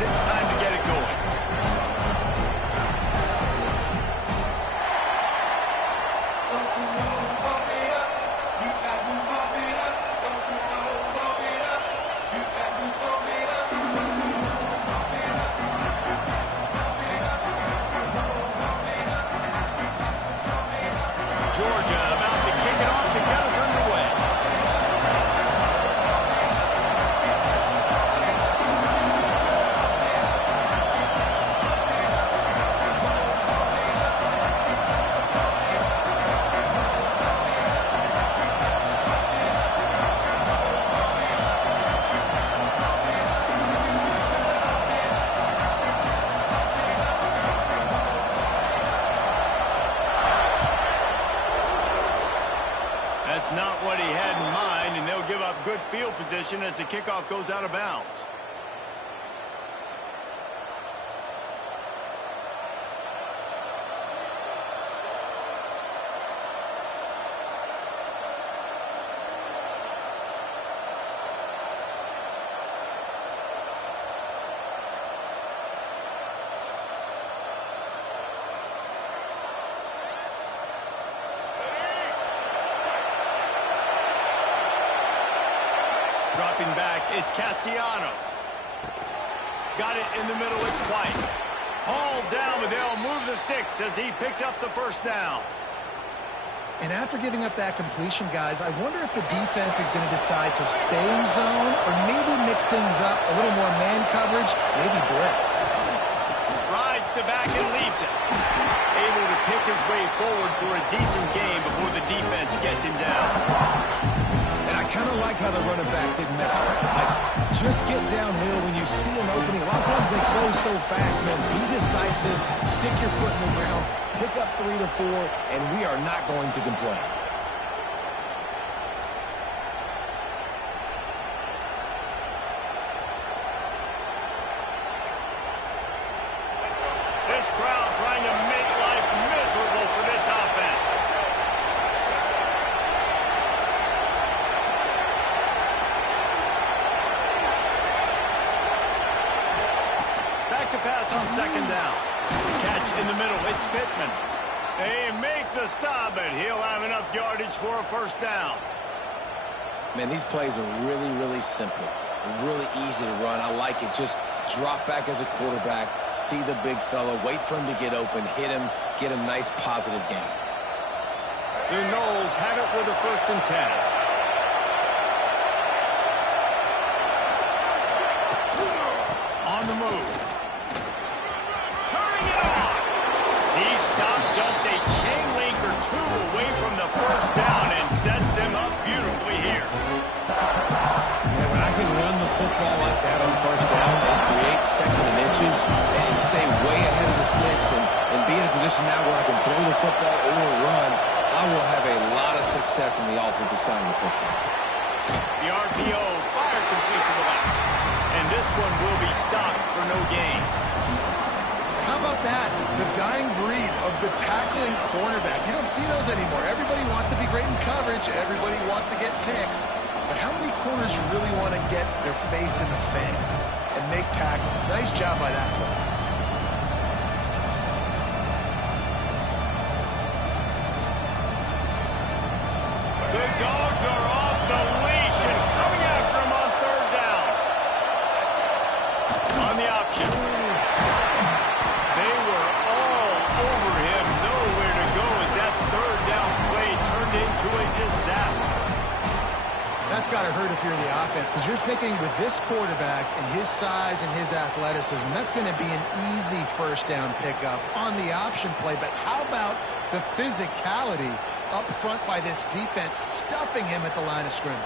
it's time to get it going. Georgia about to kick it off to get us underway. That's not what he had in mind, and they'll give up good field position as the kickoff goes out of bounds. Dropping back, it's Castellanos. Got it in the middle, it's White. Hauled down, but they'll move the sticks as he picks up the first down. And after giving up that completion, guys, I wonder if the defense is going to decide to stay in zone or maybe mix things up, a little more man coverage, maybe blitz. Rides the back and leaves it. Able to pick his way forward for a decent game before the defense gets him down. I kind of like how the running back didn't mess around. Like, just get downhill when you see an opening. A lot of times they close so fast, man. Be decisive, stick your foot in the ground, pick up 3 to 4, and we are not going to complain. This crowd trying to make life miserable for this offense. To pass on second down. Catch in the middle. It's Pittman. They make the stop, but he'll have enough yardage for a first down. Man, these plays are really, really simple. Really easy to run. I like it. Just drop back as a quarterback, see the big fella, wait for him to get open, hit him, get a nice positive gain. The Noles have it with a 1st and 10. On the move. Stopped just a chain link or 2 away from the first down and sets them up beautifully here. Yeah, when I can run the football like that on first down and create 2nd and inches and stay way ahead of the sticks and be in a position now where I can throw the football or run, I will have a lot of success on the offensive side of the football. The RPO fired complete to the left. And this one will be stopped for no gain. How about that? The dying breed of the tackling cornerback. You don't see those anymore. Everybody wants to be great in coverage. Everybody wants to get picks. But how many corners really want to get their face in the fan and make tackles? Nice job by that player. The Dogs are off the leash and coming after him on 3rd down. On the option. They were all over him. Nowhere to go as that 3rd down play turned into a disaster. That's got to hurt if you're the offense, because you're thinking with this quarterback and his size and his athleticism, that's going to be an easy first down pickup on the option play. But how about the physicality up front by this defense, stuffing him at the line of scrimmage?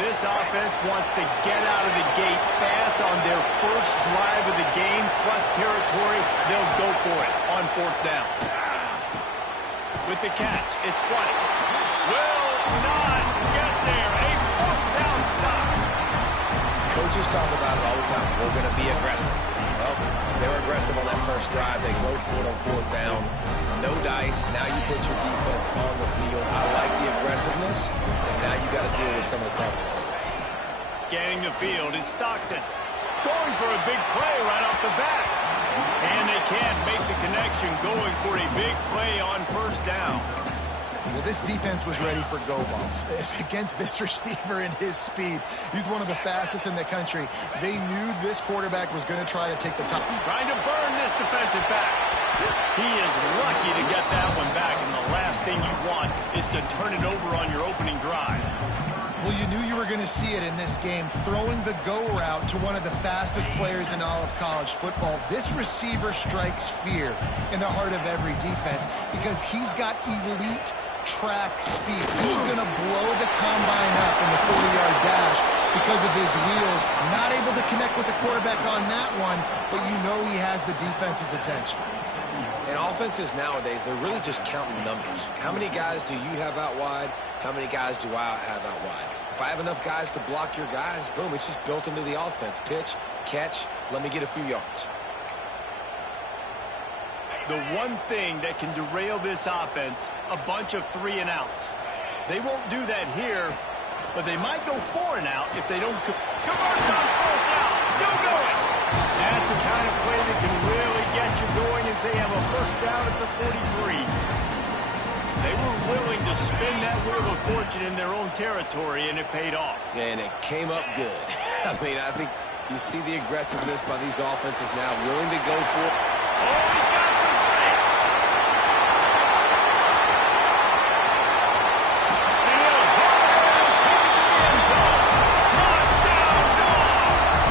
This offense wants to get out of the gate fast on their first drive of the game, plus territory. They'll go for it on 4th down. With the catch, it's White. Will not get there. A 4th down stop. Coaches talk about it all the time. We're going to be aggressive. Well, they were aggressive on that first drive. They go for it on 4th down. No dice. Now you put your defense on the field. I like the aggressiveness, and now you got to deal with some of the consequences. Scanning the field, it's Stockton. Going for a big play right off the bat. And they can't make the connection, going for a big play on first down. Well, this defense was ready for go balls. Against this receiver and his speed, he's one of the fastest in the country. They knew this quarterback was going to try to take the top. Trying to burn this defensive back. He is lucky to get that one back, and the last thing you want is to turn it over on your opening drive. Well, you knew you were going to see it in this game, throwing the go route to one of the fastest players in all of college football. This receiver strikes fear in the heart of every defense because he's got elite track speed. He's going to blow the combine up in the 40-yard dash because of his wheels. Not able to connect with the quarterback on that one, but you know he has the defense's attention. And offenses nowadays, they're really just counting numbers. How many guys do you have out wide? How many guys do I have out wide? If I have enough guys to block your guys, boom, it's just built into the offense. Pitch, catch, let me get a few yards. The one thing that can derail this offense, a bunch of 3 and outs. They won't do that here, but they might go 4 and out if they don't convert on 4th down. Still going. That's the kind of play that can really get you going as they have a first down at the 43. They were willing to spin that wheel of fortune in their own territory, and it paid off. And it came up good. I mean, I think you see the aggressiveness by these offenses now, willing to go for it. Oh, he's got some space. And he'll take it to the end zone. Touchdown, Dogs!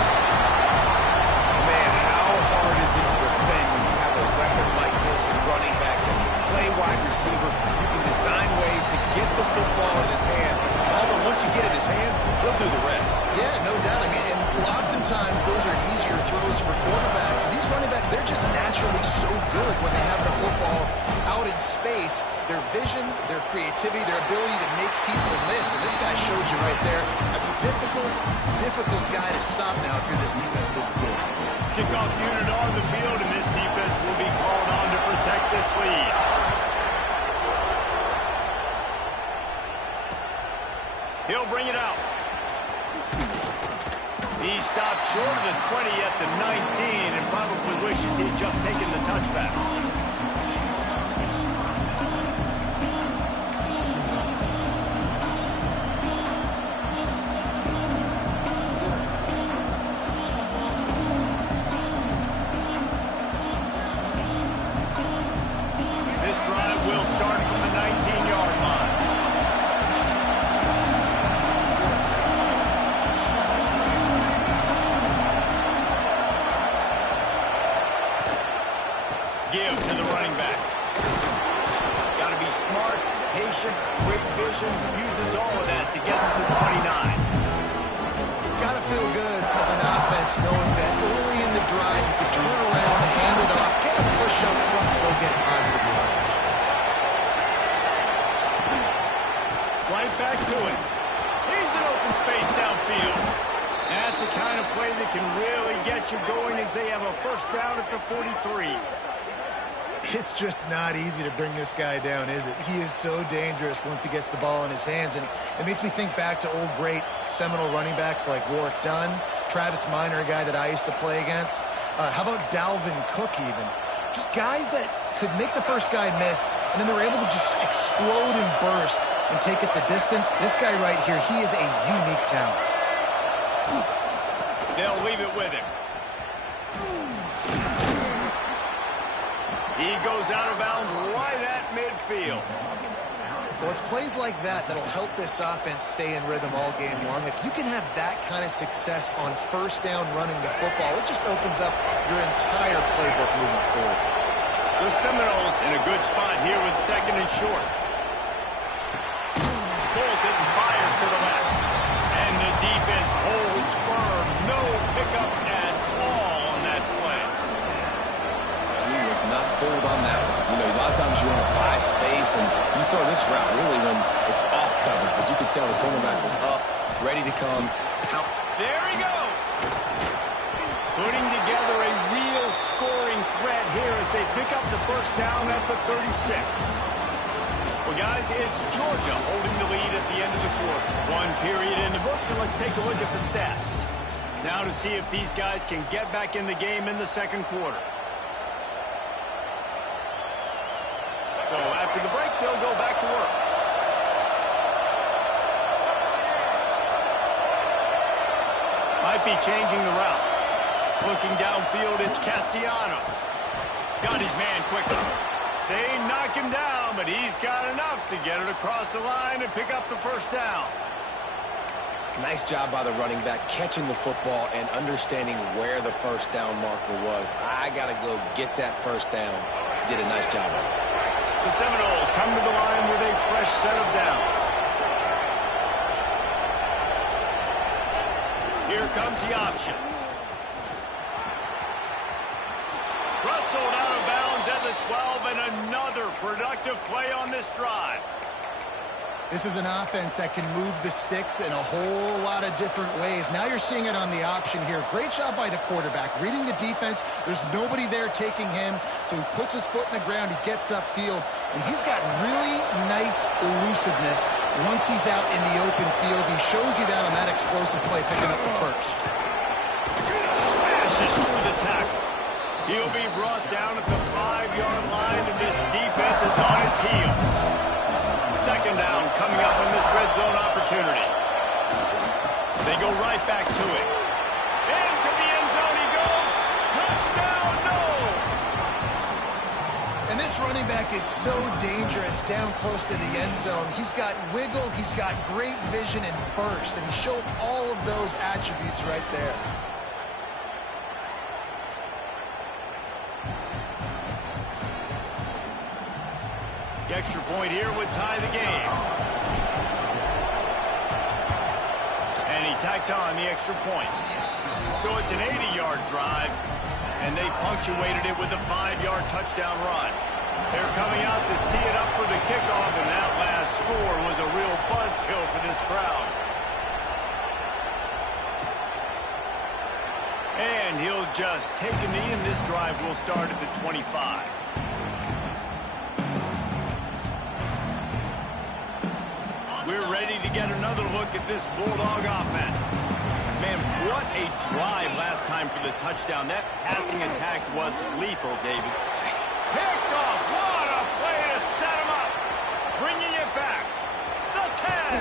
Man, how hard is it to defend when you have a weapon like this in running back that can play wide receiver? You can design ways to get the football in his hand. But once you get it in his hands, he'll do the rest. Yeah, no doubt. I mean, and oftentimes those are easier throws for quarterbacks. These running backs, they're just naturally so good when they have the football out in space. Their vision, their creativity, their ability to make people miss. And this guy showed you right there a difficult guy to stop now if you're this defense moving forward. Kickoff unit on the field, and this defense will be called on to protect this lead. He'll bring it out. He stopped short of the 20 at the 19 and probably wishes he'd just taken the touchback. This drive will start from the 19-yard line. Give to the running back. Got to be smart, patient, great vision, uses all of that to get to the 29. It's got to feel good as an offense knowing that early in the drive you can turn around, hand it off, get a push up front, go get positive yards. Right back to it. He's in open space downfield. That's the kind of play that can really get you going as they have a first down at the 43. It's just not easy to bring this guy down, is it? He is so dangerous once he gets the ball in his hands, and it makes me think back to old great Seminole running backs like Warwick Dunn, Travis Minor, a guy that I used to play against. How about Dalvin Cook even? Just guys that could make the first guy miss, and then they were able to just explode and burst and take it the distance. This guy right here, he is a unique talent. They'll leave it with him. He goes out of bounds right at midfield. Well, it's plays like that that'll help this offense stay in rhythm all game long. If you can have that kind of success on first down running the football, it just opens up your entire playbook moving forward. The Seminoles in a good spot here with second and short. Pulls it and fires to the left. And the defense holds firm. No pickup at all on that play. He was not fooled on that one. You know, a lot of times you want to buy space, and you throw this route really when it's off coverage. But you could tell the cornerback was up, ready to come. Pout. There he goes. Putting together a real scoring threat here as they pick up the first down at the 36. Well, guys, it's Georgia holding the lead at the end of the quarter. One period in the book. timeouts, and let's take a look at the stats. Now to see if these guys can get back in the game in the second quarter. So after the break, they'll go back to work. Might be changing the route. Looking downfield, it's Castellanos. Got his man quickly. They knock him down, but he's got enough to get it across the line and pick up the first down. Nice job by the running back, catching the football and understanding where the first down marker was. I got to go get that first down. He did a nice job of it. The Seminoles come to the line with a fresh set of downs. Here comes the option. Rustled out of bounds at the 12, and another productive play on this drive. This is an offense that can move the sticks in a whole lot of different ways. Now you're seeing it on the option here. Great job by the quarterback. Reading the defense, there's nobody there taking him, so he puts his foot in the ground, he gets upfield, and he's got really nice elusiveness once he's out in the open field. He shows you that on that explosive play, picking up the first. Smashes through the tackle. He'll be brought down at the 5-yard line, and this defense is on its heels. Second down coming up in this red zone opportunity. They go right back to it. Into the end zone he goes. Touchdown, Noles! And this running back is so dangerous down close to the end zone. He's got wiggle, he's got great vision and burst, and he showed all of those attributes right there. The extra point here would tie the game. And he tacks on the extra point. So it's an 80-yard drive, and they punctuated it with a 5-yard touchdown run. They're coming out to tee it up for the kickoff, and that last score was a real buzzkill for this crowd. And he'll just take a knee, and this drive will start at the 25. We're ready to get another look at this Bulldog offense. Man, what a drive last time for the touchdown. That passing attack was lethal, David. Picked off. What a play to set him up. Bringing it back. The 10.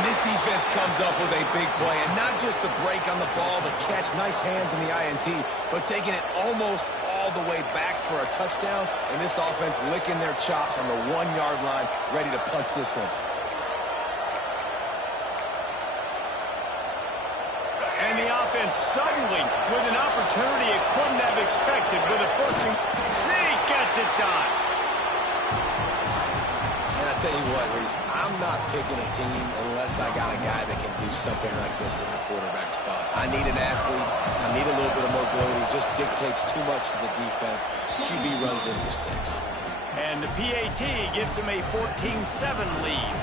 And this defense comes up with a big play, and not just the break on the ball, the catch, nice hands in the INT, but taking it almost all the way back for a touchdown, and this offense licking their chops on the 1-yard line, ready to punch this in. And the offense suddenly, with an opportunity it couldn't have expected, with a first and Sneak gets it done. And I tell you what, Reese, I'm not picking a team unless I got a guy that can do something like this in the quarterback spot. I need an athlete. I need a little bit of mobility. It just dictates too much to the defense. QB runs in for 6. And the PAT gives him a 14-7 lead.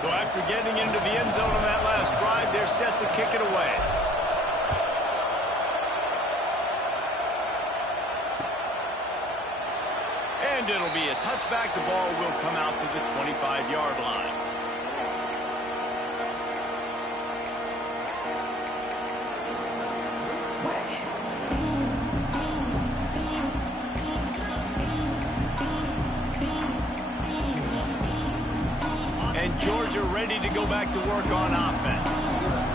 So after getting into the end zone on that last drive, they're set to kick it away. And it'll be a touchback. The ball will come out to the 25-yard line. And Georgia ready to go back to work on offense.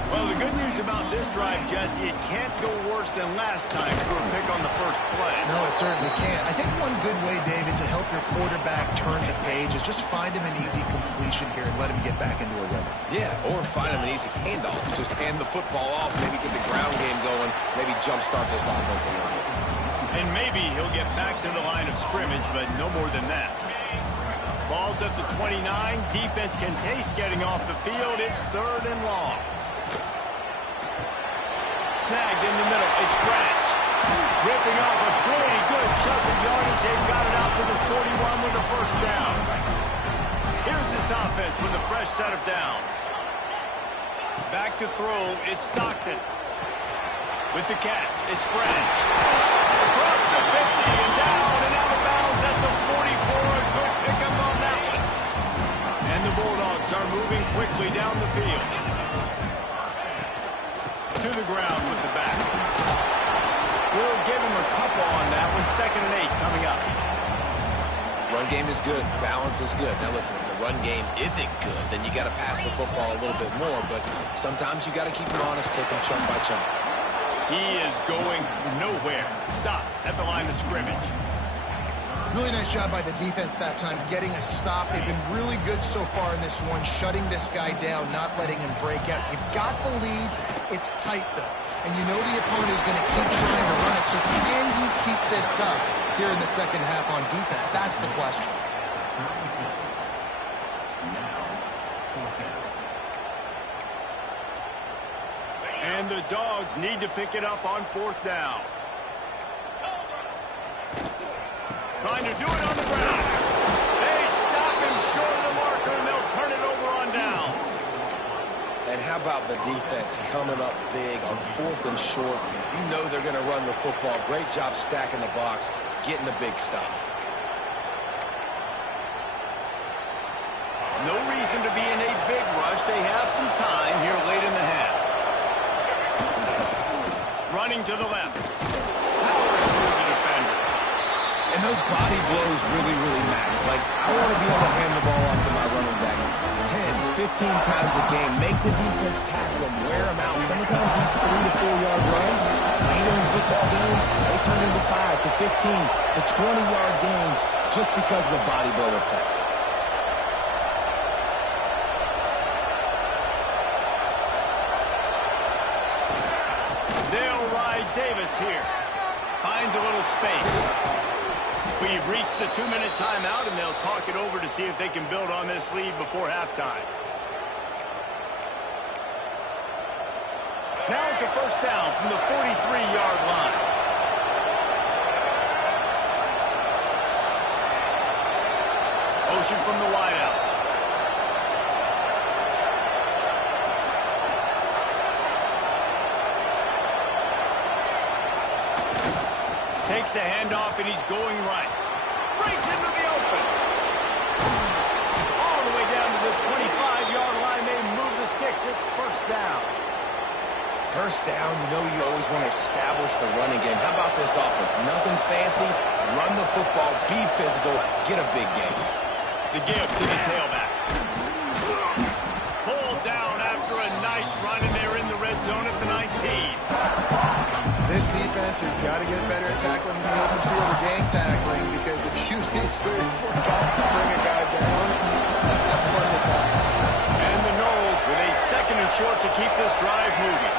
Well, the good news about this drive, Jesse, it can't go worse than last time for a pick on the first play. No, it certainly can't. I think one good way, David, to help your quarterback turn the page is just find him an easy completion here and let him get back into a rhythm. Yeah, or find him an easy handoff. Just hand the football off, maybe get the ground game going, maybe jumpstart this offense a little bit. And maybe he'll get back to the line of scrimmage, but no more than that. Ball's at the 29. Defense can taste getting off the field. It's 3rd and long. Snagged in the middle. It's Branch. Ripping off a pretty good chunk of yardage. They've got it out to the 41 with a first down. Here's this offense with a fresh set of downs. Back to throw. It's Stockton. With the catch, it's Branch. Across the 50 and down and out of bounds at the 44. A good pickup on that one. And the Bulldogs are moving quickly down the field. To the ground with the back. We'll give him a couple on that one. 2nd and 8 coming up. Run game is good. Balance is good. Now listen, if the run game isn't good, then you got to pass the football a little bit more. But sometimes you got to keep him honest, take him chunk by chunk. He is going nowhere. Stop at the line of scrimmage. Really nice job by the defense that time, getting a stop. They've been really good so far in this one, shutting this guy down, not letting him break out. You've got the lead. It's tight, though. And you know the opponent is going to keep trying to run it. So can you keep this up here in the second half on defense? That's the question. And the Dogs need to pick it up on 4th down. Trying to do it on the ground. They stop him short of the marker, and they'll turn it over on downs. And how about the defense coming up big on 4th and short? You know they're going to run the football. Great job stacking the box, getting the big stop. No reason to be in a big rush. They have some time here late in the half. Running to the left. Powers through the defender. And those body blows really, really matter. Like, I want to be able to hand the ball off to my running back 10, 15 times a game. Make the defense tackle them, wear them out. Sometimes these 3 to 4 yard runs, later in football games, they turn into 5 to 15 to 20 yard gains just because of the body blow effect. They'll ride Davis here. Finds a little space. We've reached the 2-minute timeout, and they'll talk it over to see if they can build on this lead before halftime. Now it's a 1st down from the 43-yard line. Motion from the wideout. Takes the handoff, and he's going right. Breaks into the open. All the way down to the 25-yard line. They move the sticks. It's 1st down. 1st down, you know you always want to establish the running game. How about this offense? Nothing fancy. Run the football, be physical, get a big game. The give to the tailback. Pulled down after a nice run, and they're in the red zone at the 19. This defense has got to get better at tackling in the open field or gang tackling, because if you need 3 or 4 guys to bring a guy down, have fun with that. And the Noles with a 2nd and short to keep this drive moving.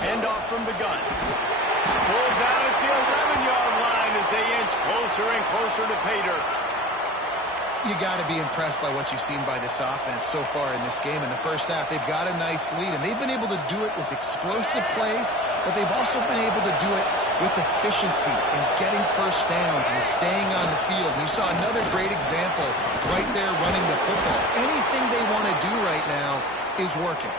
Handoff from the gun. Pulled down at the 11-yard line as they inch closer and closer to pay dirt. You got to be impressed by what you've seen by this offense so far in this game. In the first half, they've got a nice lead, and they've been able to do it with explosive plays, but they've also been able to do it with efficiency and getting 1st downs and staying on the field. And you saw another great example right there running the football. Anything they want to do right now is working.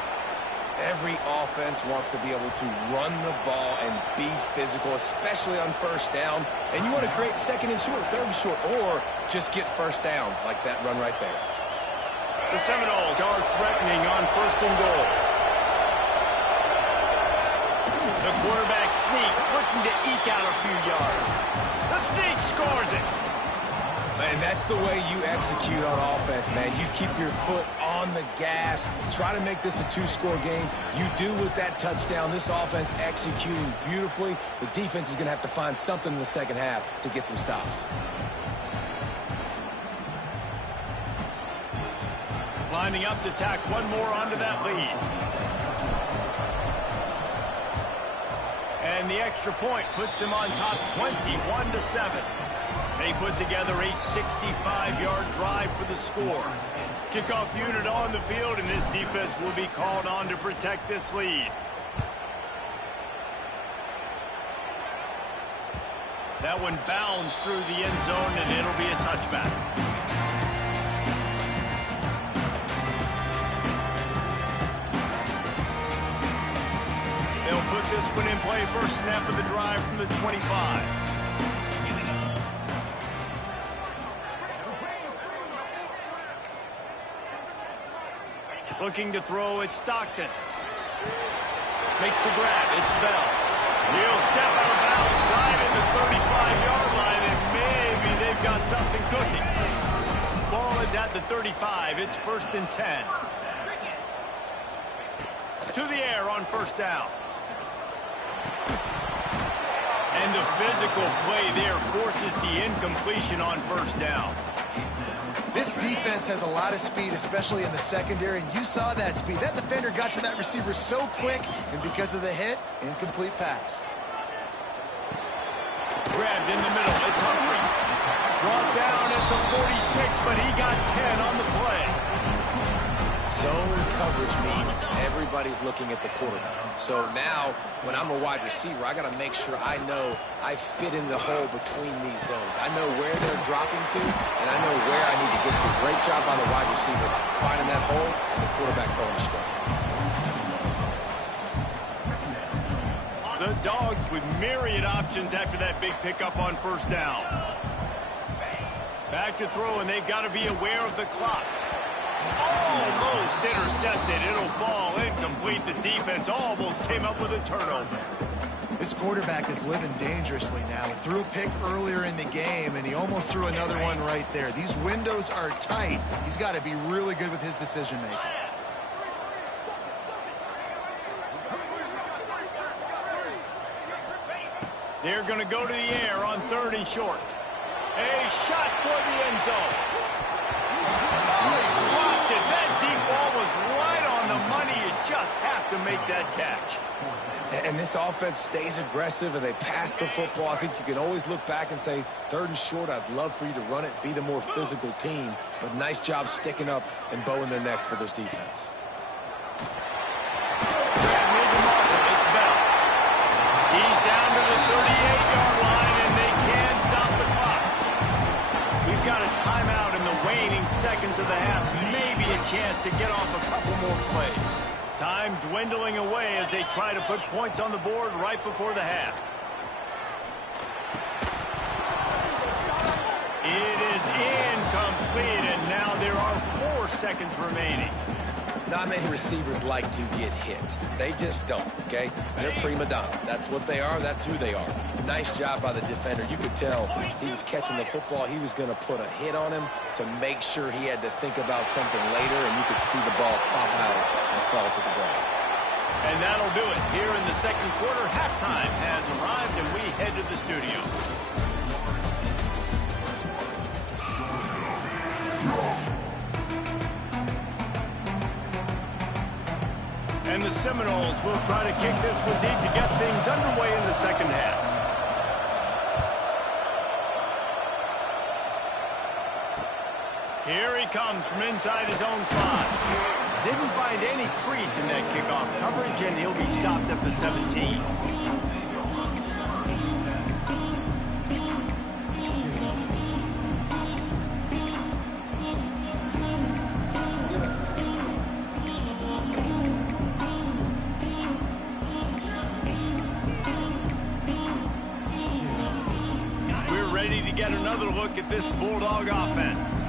Every offense wants to be able to run the ball and be physical, especially on 1st down. And you want to create 2nd and short, 3rd and short, or just get 1st downs like that run right there. The Seminoles are threatening on 1st and goal. The quarterback sneak, looking to eke out a few yards. The sneak scores it. And that's the way you execute on offense, man. You keep your foot on the gas. Try to make this a 2-score game. You do with that touchdown. This offense executing beautifully. The defense is going to have to find something in the second half to get some stops. Lining up to tack one more onto that lead. And the extra point puts them on top 21-7. They put together a 65-yard drive for the score. Kickoff unit on the field, and this defense will be called on to protect this lead. That one bounds through the end zone, and it'll be a touchback. They'll put this one in play. First snap of the drive from the 25. Looking to throw, it's Stockton. Makes the grab, it's Bell. He'll step out of bounds right in the 35-yard line, and maybe they've got something cooking. Ball is at the 35. It's 1st and 10. To the air on 1st down. And the physical play there forces the incompletion on 1st down. This defense has a lot of speed, especially in the secondary, and you saw that speed. That defender got to that receiver so quick, and because of the hit, incomplete pass. Grabbed in the middle. It's Humphries. Brought down at the 46, but he got 10 on the play. Zone coverage means everybody's looking at the quarterback. So now, when I'm a wide receiver, I got to make sure I know I fit in the hole between these zones. I know where they're dropping to, and I know where I need to get to. Great job by the wide receiver finding that hole, and the quarterback going straight. The Dogs with myriad options after that big pickup on 1st down. Back to throw, and they've got to be aware of the clock. Almost intercepted. It'll fall incomplete. The defense almost came up with a turnover. This quarterback is living dangerously now. He threw a pick earlier in the game, and he almost threw another one right there. These windows are tight. He's got to be really good with his decision-making. They're going to go to the air on 3rd and short. A shot for the end zone. Oh, he dropped it. That deep ball was right on the money. You just have to make that catch. And this offense stays aggressive, and they pass the football. I think you can always look back and say, 3rd and short, I'd love for you to run it, be the more physical team. But nice job sticking up and bowing their necks for this defense. He's down to the 38-yard line, and they can stop the clock. We've got a timeout in the waning seconds of the half. Maybe a chance to get off a couple more plays. Time dwindling away as they try to put points on the board right before the half. It is incomplete, and now there are 4 seconds remaining. Not many receivers like to get hit. They just don't, okay? They're prima donnas. That's what they are. That's who they are. Nice job by the defender. You could tell he was catching the football. He was going to put a hit on him to make sure he had to think about something later, and you could see the ball pop out and fall to the ground. And that'll do it. Here in the 2nd quarter, halftime has arrived, and we head to the studio. And the Seminoles will try to kick this one deep to get things underway in the 2nd half. Here he comes from inside his own 5. Didn't find any crease in that kickoff coverage, and he'll be stopped at the 17. Get another look at this Bulldog offense.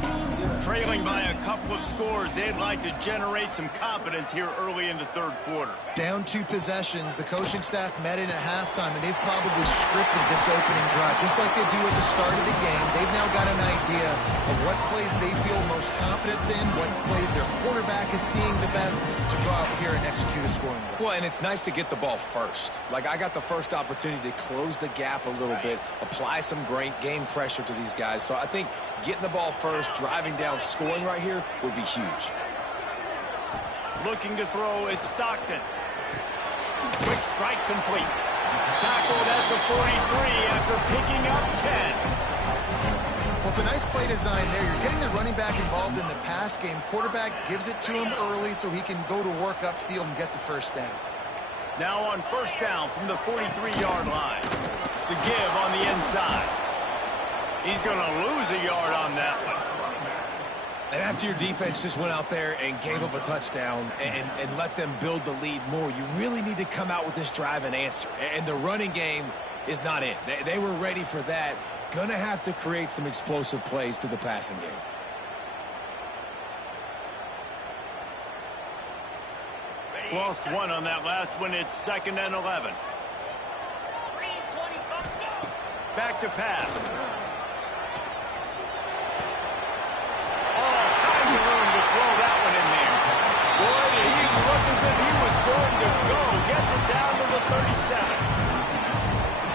Trailing by a couple of scores, they'd like to generate some confidence here early in the 3rd quarter. Down 2 possessions, the coaching staff met in at halftime, and they've probably scripted this opening drive, just like they do at the start of the game. They've now got an idea of what plays they feel most confident in, what plays their quarterback is seeing the best to go out here and execute a scoring goal. Well, and it's nice to get the ball first. Like, I got the first opportunity to close the gap a little bit, apply some great game pressure to these guys. So I think getting the ball first, driving down, scoring right here would be huge. Looking to throw, it's Stockton. Quick strike complete. Tackled at the 43 after picking up 10. Well, it's a nice play design there. You're getting the running back involved in the pass game. Quarterback gives it to him early so he can go to work upfield and get the 1st down. Now on 1st down from the 43-yard line. The give on the inside. He's going to lose a yard on that one. And after your defense just went out there and gave up a touchdown and let them build the lead more, you really need to come out with this drive and answer. And the running game is not in. They were ready for that. Gonna have to create some explosive plays to the passing game. Lost one on that last one. It's 2nd and 11. Back to pass. All kinds of room to throw that one in there. Boy, he looked as if he was going to go. Gets it down to the 37.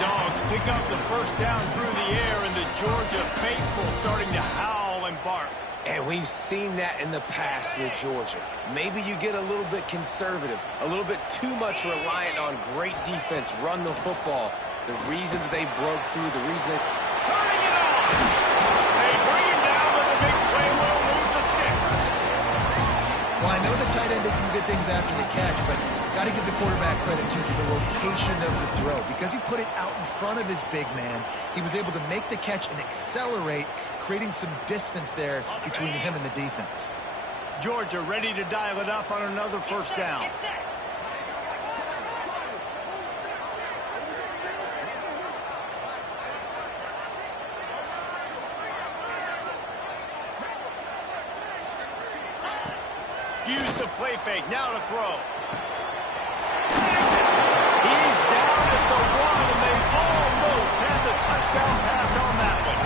Dogs pick up the first down through the air, and the Georgia faithful starting to howl and bark. And we've seen that in the past with Georgia. Maybe you get a little bit conservative, a little bit too much reliant on great defense, run the football. The reason that they broke through, the reason they... Turning it on! They bring him down, but the big play will move the sticks. Well, I know the tight end did some good things after the catch, but got to give the quarterback credit to the location of the throw. Because he put it out in front of his big man, he was able to make the catch and accelerate, creating some distance there between him and the defense. Georgia ready to dial it up on another first down. Use the play fake, now to throw. He's down at the 1, and they almost had the touchdown pass on that one.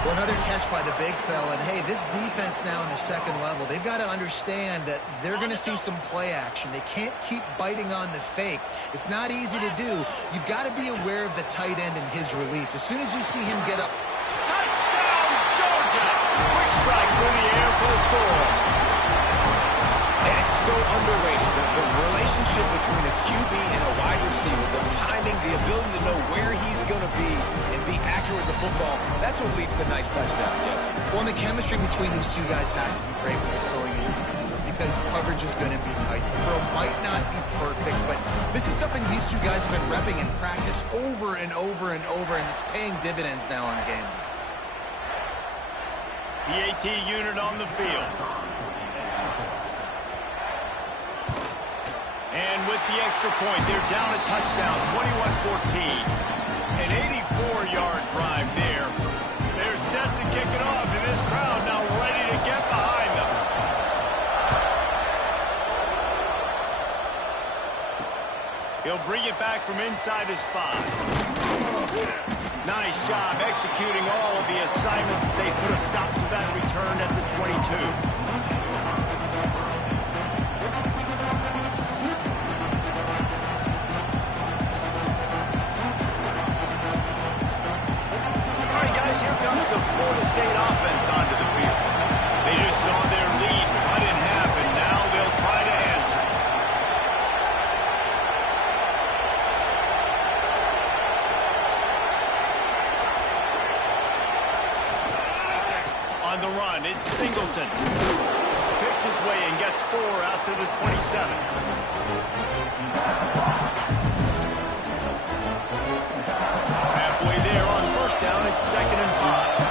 Well, another catch by the big fella. And, hey, this defense now in the second level, they've got to understand that they're going to see some play action. They can't keep biting on the fake. It's not easy to do. You've got to be aware of the tight end and his release. As soon as you see him get up. Touchdown, Georgia! Quick strike through the air for the score. And it's so underrated. The relationship between a QB and a wide receiver, the timing, the ability to know where he's going to be and be accurate with the football, that's what leads to nice touchdowns, Jesse. Well, and the chemistry between these two guys has to be great when you're throwing it because coverage is going to be tight. The throw might not be perfect, but this is something these two guys have been repping in practice over and over and over, and it's paying dividends now on game. The AT unit on the field. And with the extra point, they're down a touchdown, 21-14. An 84-yard drive there. They're set to kick it off, and this crowd now ready to get behind them. He'll bring it back from inside his 5. Nice job executing all of the assignments as they put a stop to that return at the 22. The Florida State offense onto the field. They just saw their lead cut in half, and now they'll try to answer. On the run, it's Singleton. Picks his way and gets 4 out to the 27. Halfway there on first down, it's 2nd and 5.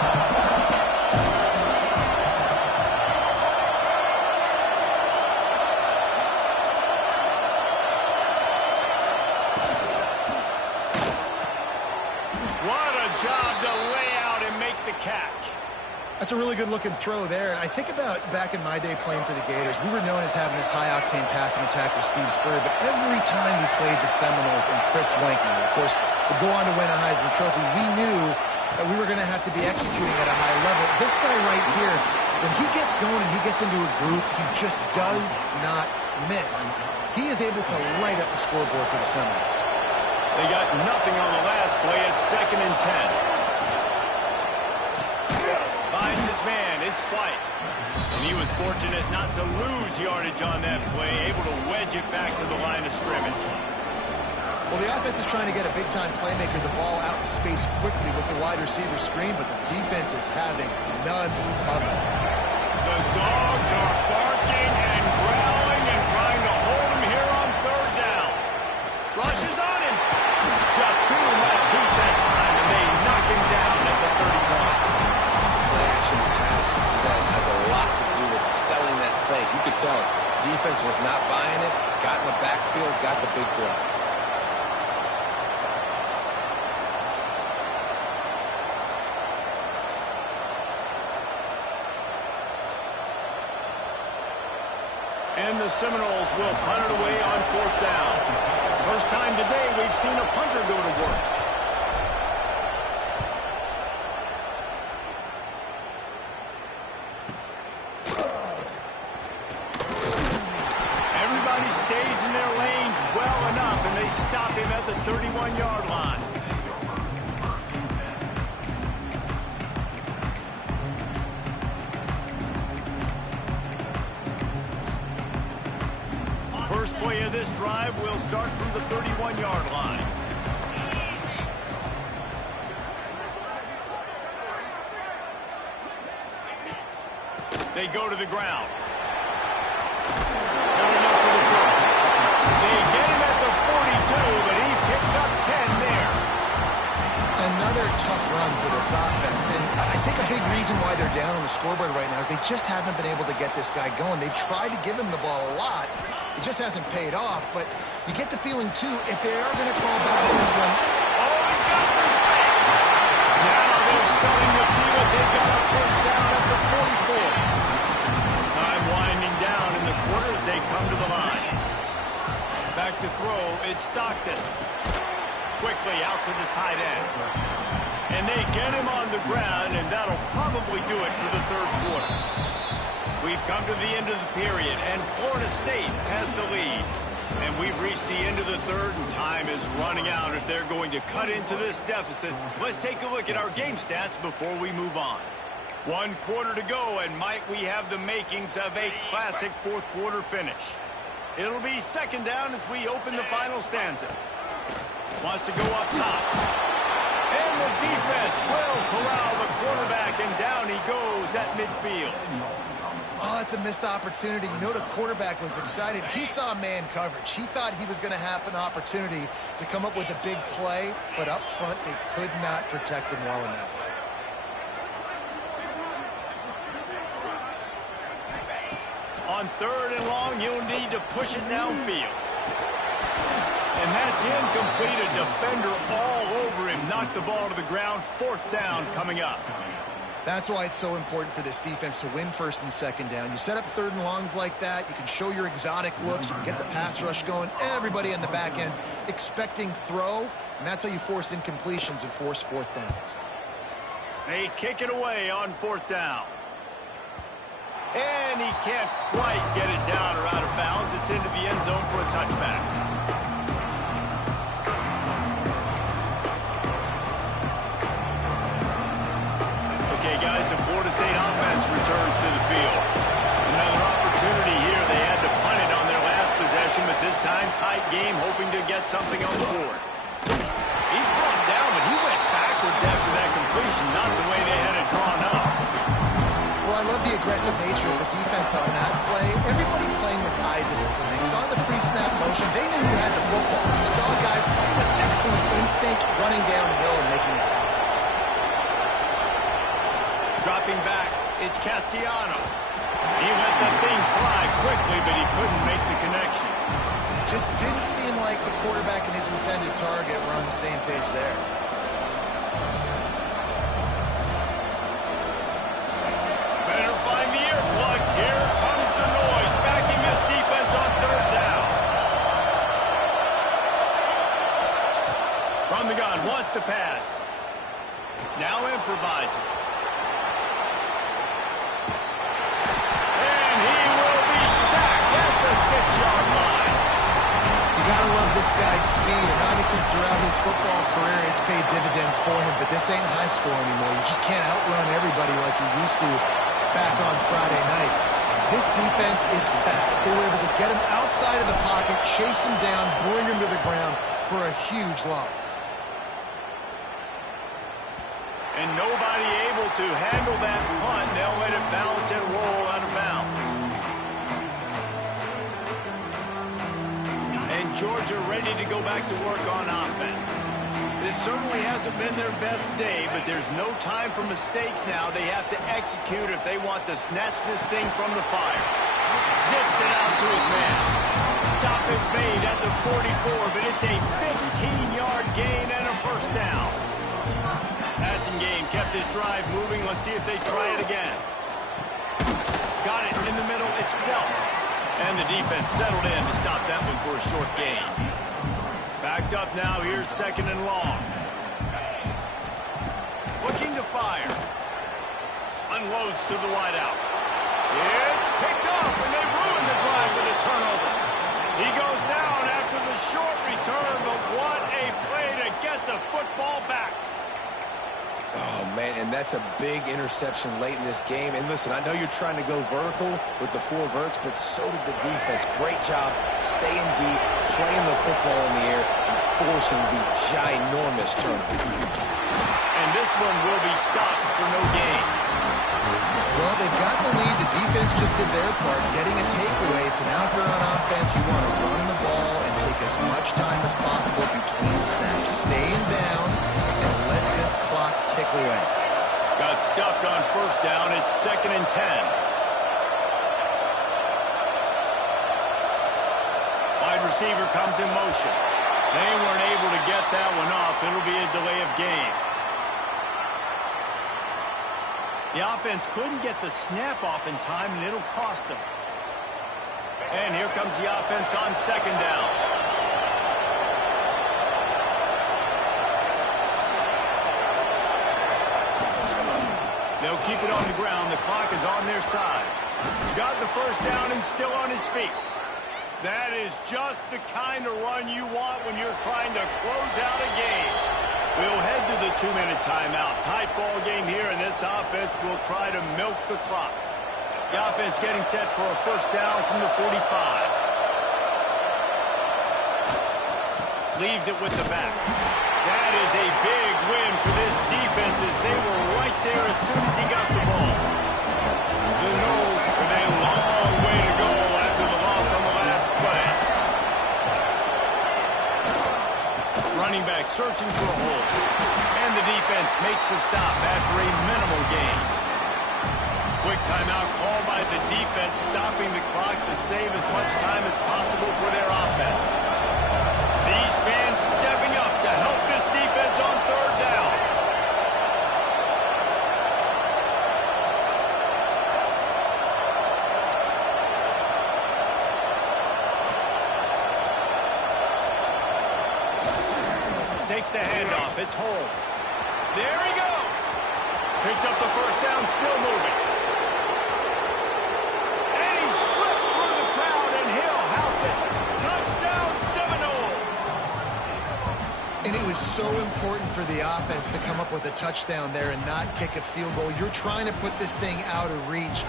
What a job to lay out and make the catch. That's a really good-looking throw there. And I think about back in my day playing for the Gators, we were known as having this high-octane passing attack with Steve Spurrier, but every time we played the Seminoles and Chris Weinke, of course, would go on to win a Heisman Trophy, we knew that we were going to have to be executing at a high level. This guy right here, when he gets going and he gets into a groove, he just does not miss. He is able to light up the scoreboard for the Seminoles. They got nothing on the last play. It's 2nd and 10. Finds his man. It's White. And he was fortunate not to lose yardage on that play, able to wedge it back to the line of scrimmage. Well, the offense is trying to get a big-time playmaker the ball out in space quickly with the wide receiver screen, but the defense is having none of it. The dogs are barking and growling and trying to hold him here on 3rd down. Rushes on him. Just too much heat that time, and they knock him down at the 31. Play-action pass success has a lot to do with selling that fake. You could tell defense was not buying it, got in the backfield, got the big play. And the Seminoles will punt it away on 4th down. First time today we've seen a punter go to work. Everybody stays in their lanes well enough, and they stop him at the 31-yard line. First play of this drive will start from the 31-yard line. They go to the ground. Coming up for the first. They get him at the 42, but he picked up 10 there. Another tough run for this offense, and I think a big reason why they're down on the scoreboard right now is they just haven't been able to get this guy going. They've tried to give him the ball a lot. It just hasn't paid off, but you get the feeling, too, if they are going to call back in this one. Oh, he's got some space. Now they're starting to feel it. They've got a first down at the 44. Time winding down in the quarter as they come to the line. Back to throw, it's Stockton. Quickly out to the tight end. And they get him on the ground, and that'll probably do it for the third quarter. We've come to the end of the period, and Florida State has the lead. And we've reached the end of the third, and time is running out if they're going to cut into this deficit. Let's take a look at our game stats before we move on. 1 quarter to go, and might we have the makings of a classic fourth quarter finish. It'll be second down as we open the final stanza. Wants to go up top. And the defense will corral the quarterback, and down he goes at midfield. Oh, it's a missed opportunity. You know the quarterback was excited. He saw man coverage. He thought he was going to have an opportunity to come up with a big play, but up front they could not protect him well enough. On 3rd and long, you'll need to push it downfield. And that's incomplete. A defender all over him. Knocked the ball to the ground. 4th down coming up. That's why it's so important for this defense to win 1st and 2nd down. You set up 3rd and longs like that. You can show your exotic looks. You can get the pass rush going. Everybody on the back end expecting throw. And that's how you force incompletions and force 4th downs. They kick it away on 4th down. And he can't quite get it down or out of bounds. It's into the end zone for a touchback. Okay, guys, the Florida State offense returns to the field. Another opportunity here. They had to punt it on their last possession, but this time tight game, hoping to get something on the board. He's brought down, but he went backwards after that completion, not the way they had it drawn up. Well, I love the aggressive nature of the defense on that play. Everybody playing with eye discipline. They saw the pre-snap motion. They knew who had the football. You saw guys playing with excellent instinct, running downhill and making a tackle. Dropping back, it's Castellanos. He let that thing fly quickly, but he couldn't make the connection. Just didn't seem like the quarterback and his intended target were on the same page there. Better find the earplugs. Here comes the noise, backing this defense on 3rd down. From the gun, wants to pass. Now improvising. And he will be sacked at the 6-yard line. You gotta love this guy's speed, and obviously throughout his football career, it's paid dividends for him, but this ain't high school anymore. You just can't outrun everybody like you used to back on Friday nights. This defense is fast. They were able to get him outside of the pocket, chase him down, bring him to the ground for a huge loss. And nobody able to handle that punt. They'll let it bounce and roll out of bounds. And Georgia ready to go back to work on offense. This certainly hasn't been their best day, but there's no time for mistakes now. They have to execute if they want to snatch this thing from the fire. Zips it out to his man. Stop is made at the 44, but it's a 15-yard gain and a first down. Passing game kept this drive moving. Let's see if they try it again. Got it in the middle. It's Delp. And the defense settled in to stop that one for a short gain. Backed up now, here's 2nd and long. Looking to fire. Unloads to the wideout. It's picked off, and they ruined the drive with a turnover. He goes down after the short return, but what a play to get the football back. Oh, man, and that's a big interception late in this game. And listen, I know you're trying to go vertical with the 4 verts, but so did the defense. Great job staying deep, playing the football in the air, and forcing the ginormous turnover. And this one will be stopped for no gain. Well, they've got the lead. The defense just did their part, getting a takeaway. So now if you're on offense, you want to run the ball and take as much time as possible between snaps. Stay in bounds and let this clock tick away. Got stuffed on 1st down. It's 2nd and 10. Wide receiver comes in motion. They weren't able to get that one off. It'll be a delay of game. The offense couldn't get the snap off in time, and it'll cost them. And here comes the offense on 2nd down. They'll keep it on the ground. The clock is on their side. Got the 1st down and still on his feet. That is just the kind of run you want when you're trying to close out a game. We'll head to the 2-minute timeout. Tight ball game here, and this offense will try to milk the clock. The offense getting set for a 1st down from the 45. Leaves it with the back. That is a big win for this defense as they were right there as soon as he got the ball. The Noles with a long way to go after the loss on the last play. Running back searching for a hole. And the defense makes the stop after a minimal gain. Quick timeout called by the defense, stopping the clock to save as much time as possible for their offense. These fans stepping up to help this defense on 3rd down. Takes the handoff. It's Holmes. There he goes. Picks up the 1st down, still moving. And he slipped through the crowd, and he'll house it. Touchdown, Seminoles. And it was so important for the offense to come up with a touchdown there and not kick a field goal. You're trying to put this thing out of reach.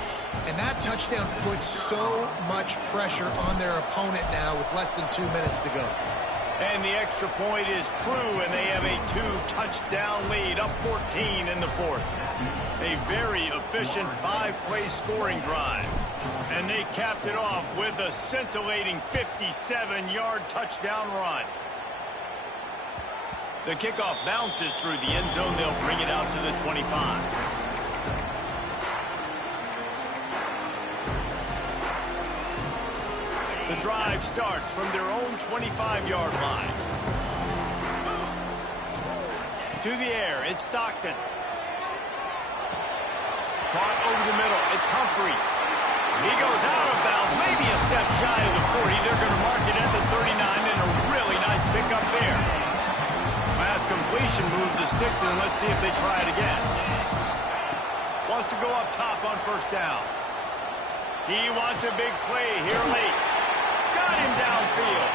And that touchdown puts so much pressure on their opponent now with less than 2 minutes to go. And the extra point is true, and they have a 2-touchdown lead, up 14 in the 4th. A very efficient 5-play scoring drive. And they capped it off with a scintillating 57-yard touchdown run. The kickoff bounces through the end zone. They'll bring it out to the 25. The drive starts from their own 25-yard line. To the air, it's Stockton. Caught over the middle, it's Humphreys. He goes out of bounds, maybe a step shy of the 40. They're going to mark it at the 39, and a really nice pickup there. Pass completion move to Stinson, and let's see if they try it again. Wants to go up top on 1st down. He wants a big play here late. Got him downfield.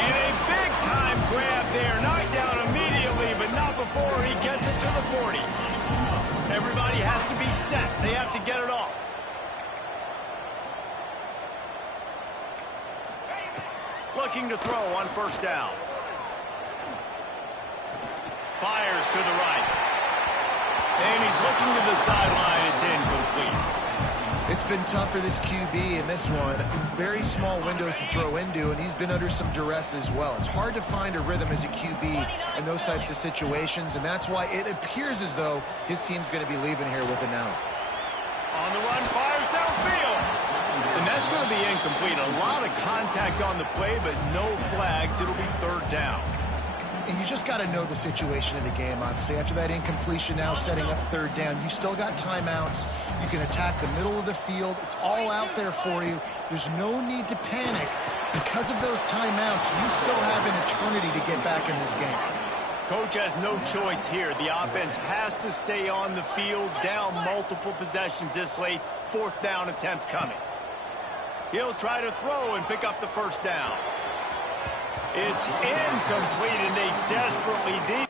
And a big-time grab there. Knocked down immediately, but not before he gets it to the 40. Everybody has to be set. They have to get it off. Looking to throw on 1st down. Fires to the right. And he's looking to the sideline. It's incomplete. It's been tough for this QB in this one. Very small windows to throw into, and he's been under some duress as well. It's hard to find a rhythm as a QB in those types of situations, and that's why it appears as though his team's going to be leaving here with an out. On the run, fires downfield. And that's going to be incomplete. A lot of contact on the play, but no flags. It'll be 3rd down. And you just got to know the situation of the game, obviously. After that incompletion, now setting up third down, you still got timeouts. You can attack the middle of the field. It's all out there for you. There's no need to panic. Because of those timeouts, you still have an eternity to get back in this game. Coach has no choice here. The offense has to stay on the field, down multiple possessions this late. Fourth down attempt coming. He'll try to throw and pick up the first down. It's incomplete, and they desperately need...